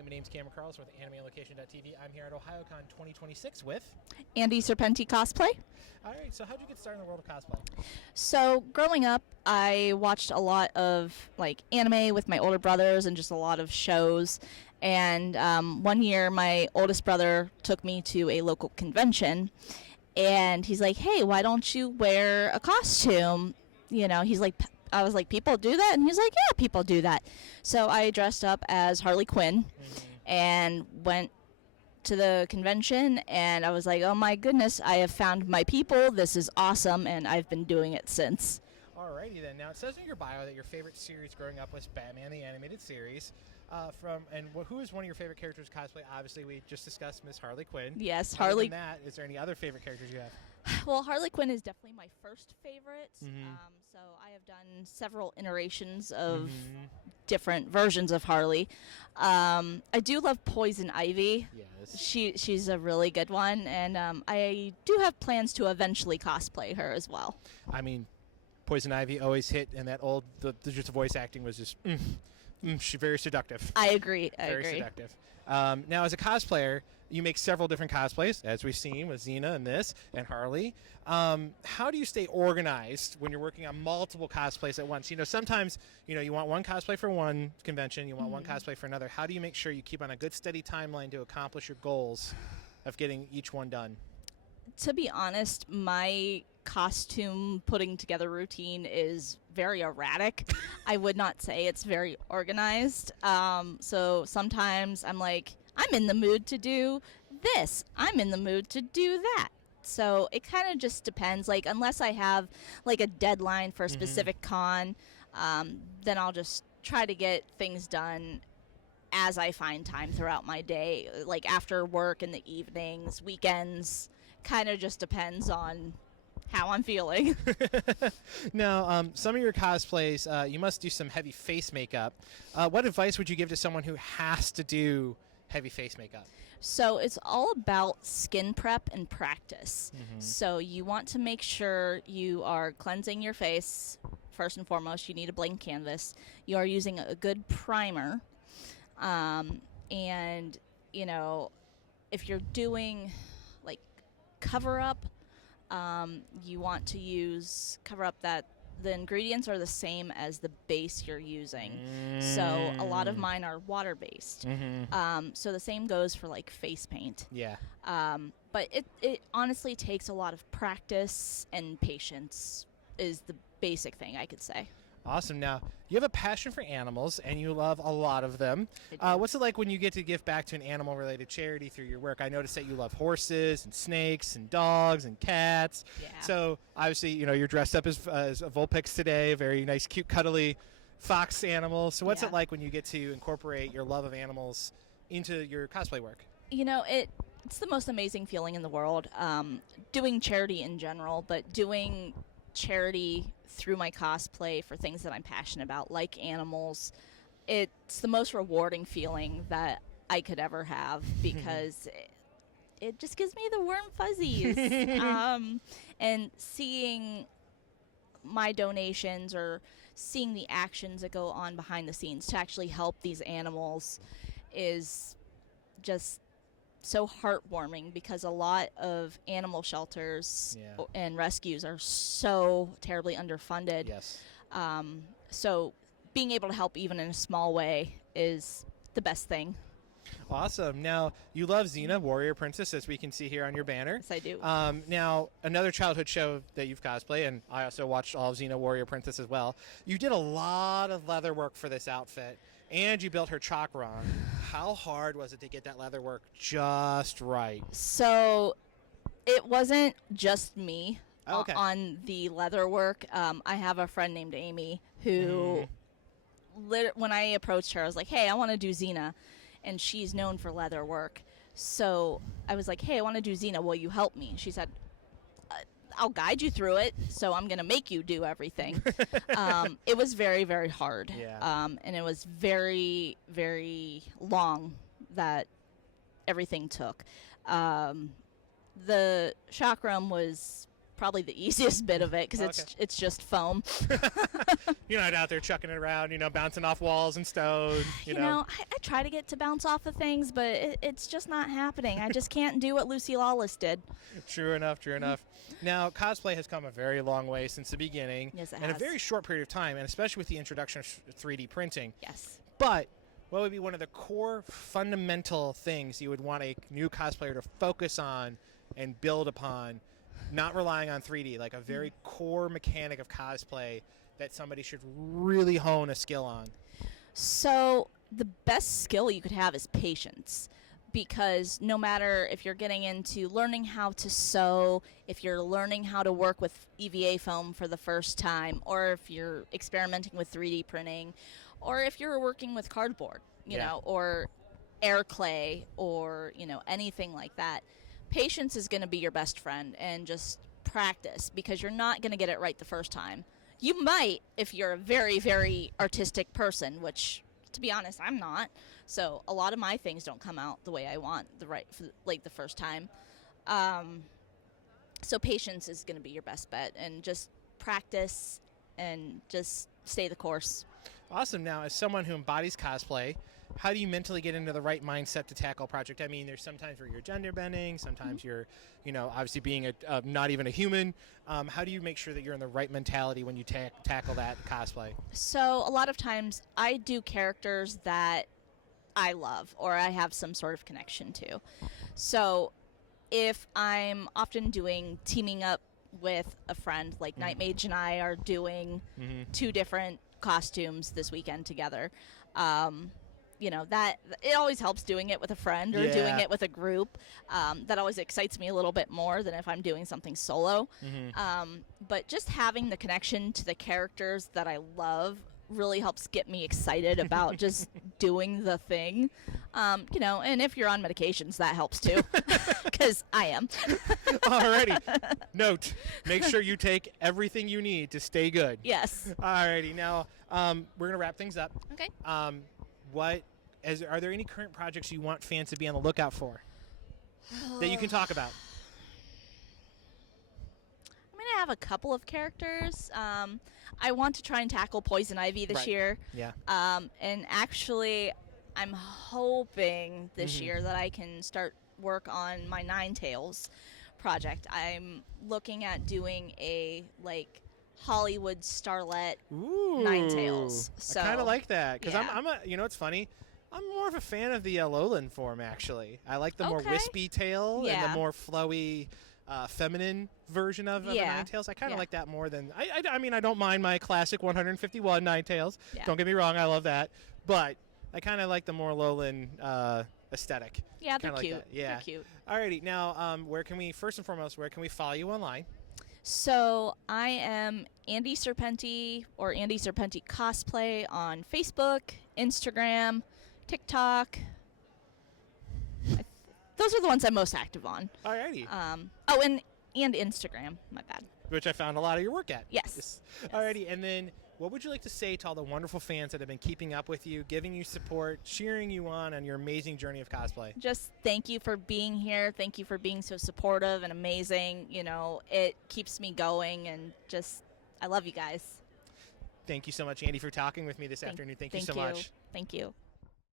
Hi, my name's Cameron Carlson with AnimeLocation.tv. I'm here at Ohayocon 2026 with... Andi Serpenti cosplay. All right, so how'd you get started in the world of cosplay? So growing up, I watched a lot of anime with my older brothers and just a lot of shows. And one year, my oldest brother took me to a local convention, and he's like, "Hey, why don't you wear a costume?" He's like, I was like, "People do that?" And he's like, "Yeah, people do that." So I dressed up as Harley Quinn and went to the convention, and I was like, "Oh my goodness, I have found my people. This is awesome," and I've been doing it since. Alrighty then. Now it says in your bio that your favorite series growing up was Batman the Animated Series. Who is one of your favorite characters cosplay? Obviously, we just discussed Miss Harley Quinn. Yes, Other Harley. than that, is there any other favorite characters you have? Well, Harley Quinn is definitely my first favorite. So I have done several iterations of different versions of Harley. I do love Poison Ivy. Yes. She's a really good one, and I do have plans to eventually cosplay her as well. I mean, Poison Ivy always hit, and that just the voice acting was just she's very seductive. I agree. Very seductive. Now, as a cosplayer, you make several different cosplays, as we've seen with Xena and this, and Harley. How do you stay organized when you're working on multiple cosplays at once? Sometimes, you want one cosplay for one convention, you want one cosplay for another. How do you make sure you keep on a good, steady timeline to accomplish your goals of getting each one done? To be honest, my costume putting together routine is very erratic. I would not say it's very organized. So sometimes I'm like, I'm in the mood to do this. I'm in the mood to do that. So it kind of just depends. Unless I have a deadline for a specific con, then I'll just try to get things done as I find time throughout my day, like after work in the evenings, weekends. Kind of just depends on how I'm feeling. Now, some of your cosplays, you must do some heavy face makeup. What advice would you give to someone who has to do heavy face makeup? So it's all about skin prep and practice. So you want to make sure you are cleansing your face. First and foremost, you need a blank canvas. You are using a good primer. And, if you're doing cover up, you want to use cover up that the ingredients are the same as the base you're using. So a lot of mine are water based. So the same goes for face paint. Yeah. But it honestly takes a lot of practice, and patience is the basic thing I could say. Awesome. Now, you have a passion for animals, and you love a lot of them. What's it like when you get to give back to an animal-related charity through your work? I noticed that you love horses and snakes and dogs and cats. Yeah. So, obviously, you're dressed up as a Vulpix today, a very nice, cute, cuddly fox animal. So what's it like when you get to incorporate your love of animals into your cosplay work? It's the most amazing feeling in the world. Doing charity in general, but doing charity through my cosplay for things that I'm passionate about, like animals, it's the most rewarding feeling that I could ever have, because it just gives me the warm fuzzies. And seeing my donations or seeing the actions that go on behind the scenes to actually help these animals is just so heartwarming, because a lot of animal shelters and rescues are so terribly underfunded. Yes. So being able to help even in a small way is the best thing. Awesome. Now, you love Xena, Warrior Princess, as we can see here on your banner. Yes, I do. Now, another childhood show that you've cosplayed, and I also watched all of Xena, Warrior Princess as well. You did a lot of leather work for this outfit, and you built her chakra. How hard was it to get that leather work just right? So it wasn't just me on the leather work. I have a friend named Amy who, when I approached her, I was like, "Hey, I want to do Xena." And she's known for leather work. So I was like, "Hey, I want to do Xena. Will you help me?" She said, "I'll guide you through it, so I'm going to make you do everything." It was very, very hard. Yeah. And it was very, very long that everything took. The chakram was probably the easiest bit of it because it's just foam. You're not out there chucking it around, bouncing off walls and stones. You know, I try to get to bounce off of things, but it's just not happening. I just can't do what Lucy Lawless did. True enough, true enough. Now, cosplay has come a very long way since the beginning. Yes, it in has. a very short period of time, and especially with the introduction of 3D printing. Yes. But what would be one of the core fundamental things you would want a new cosplayer to focus on and build upon, not relying on 3D, like a very core mechanic of cosplay that somebody should really hone a skill on? So the best skill you could have is patience, because no matter if you're getting into learning how to sew, if you're learning how to work with EVA foam for the first time, or if you're experimenting with 3D printing, or if you're working with cardboard, you know, or air clay, or, anything like that, patience is going to be your best friend, and just practice, because you're not going to get it right the first time. You might if you're a very, very artistic person, which, to be honest, I'm not. So a lot of my things don't come out the way I want the first time. So patience is going to be your best bet, and just practice and just stay the course. Awesome. Now, as someone who embodies cosplay, how do you mentally get into the right mindset to tackle a project? I mean, there's sometimes where you're gender bending, sometimes you're, obviously being not even a human. How do you make sure that you're in the right mentality when you tackle that cosplay? So a lot of times I do characters that I love or I have some sort of connection to. So if I'm often teaming up with a friend, like Night Mage and I are doing 2 different costumes this weekend together. That it always helps doing it with a friend or doing it with a group. That always excites me a little bit more than if I'm doing something solo. But just having the connection to the characters that I love really helps get me excited about just doing the thing. And if you're on medications, that helps too, because I am. Alrighty. Note, make sure you take everything you need to stay good. Yes. Alrighty. Now, we're going to wrap things up. Okay. Are there any current projects you want fans to be on the lookout for that you can talk about? I'm going to have a couple of characters. I want to try and tackle Poison Ivy this year. Yeah. And actually, I'm hoping this year that I can start work on my Ninetales project. I'm looking at doing a, Hollywood starlet Ninetales. So I kind of like that, because yeah. it's funny. I'm more of a fan of the Lowland form, actually. I like the more wispy tail and the more flowy, feminine version of a Ninetales. I kind of like that more than I don't mind my classic 151 Ninetales. Yeah. Don't get me wrong, I love that, but I kind of like the more Lowland aesthetic. Yeah, they're kinda cute. like that. Yeah. They're cute. Alrighty, now where can we follow you online? So I am Andi Serpenti, or Andi Serpenti Cosplay, on Facebook, Instagram, TikTok. Those are the ones I'm most active on. Alrighty. And Instagram. My bad. Which I found a lot of your work at. Yes. Alrighty, and then what would you like to say to all the wonderful fans that have been keeping up with you, giving you support, cheering you on your amazing journey of cosplay? Just thank you for being here. Thank you for being so supportive and amazing. It keeps me going, and just, I love you guys. Thank you so much, Andi, for talking with me this afternoon. Thank you so much. Thank you.